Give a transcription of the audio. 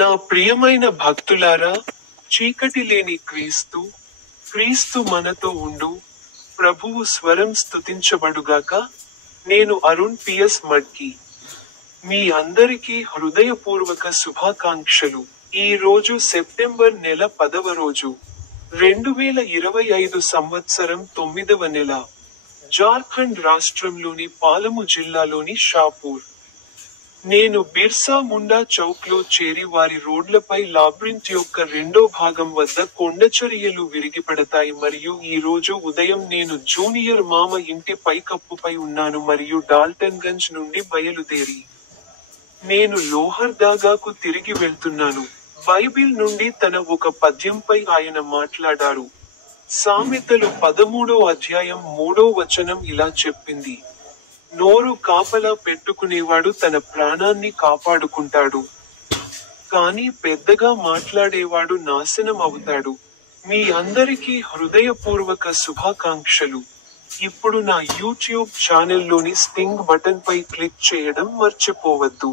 నా ప్రియమైన భక్తులారా, చీకటి లేని క్రీస్తు, క్రీస్తు మనతో ఉండు, ప్రభువు స్వరం స్తుతించబడుగాక. నేను అరుణ్ పిఎస్ మడ్కి. మీ అందరికీ హృదయపూర్వక శుభాకాంక్షలు. ఈ రోజు సెప్టెంబర్ నెల 10వ రోజు. 2025 సంవత్సరం 9వ నెల. జార్ఖండ్ రాష్ట్రంలోని పాలము జిల్లాలోని షాపూర్. నేను బిర్సా ముండా చౌక్ లో చేరి వారి రోడ్లపై లాబ్రింత్ యొక్క రెండో భాగం వద్ద కొండచరియలు విరిగిపడతాయి మరియు ఈ రోజు ఉదయం నేను జూనియర్ మామ ఇంటి పైకప్పుపై ఉన్నాను మరియు డాల్టన్గంజ్ నుండి బయలుదేరి నేను లోహర్దాగాకు తిరిగి వెళ్తున్నాను. బైబిల్ నుండి తన ఒక పద్యంపై ఆయన మాట్లాడారు. సామెతలు 13వ అధ్యాయం 3వ వచనం ఇలా చెప్పింది: నోరు కాపలా పెట్టుకునేవాడు తన ప్రాణాన్ని కాపాడుకుంటాడు, కానీ పెద్దగా మాట్లాడేవాడు నాశనం అవుతాడు. మీ అందరికీ హృదయపూర్వక శుభాకాంక్షలు. ఇప్పుడు నా యూట్యూబ్ ఛానల్లోని స్టింగ్ బటన్పై క్లిక్ చేయడం మర్చిపోవద్దు.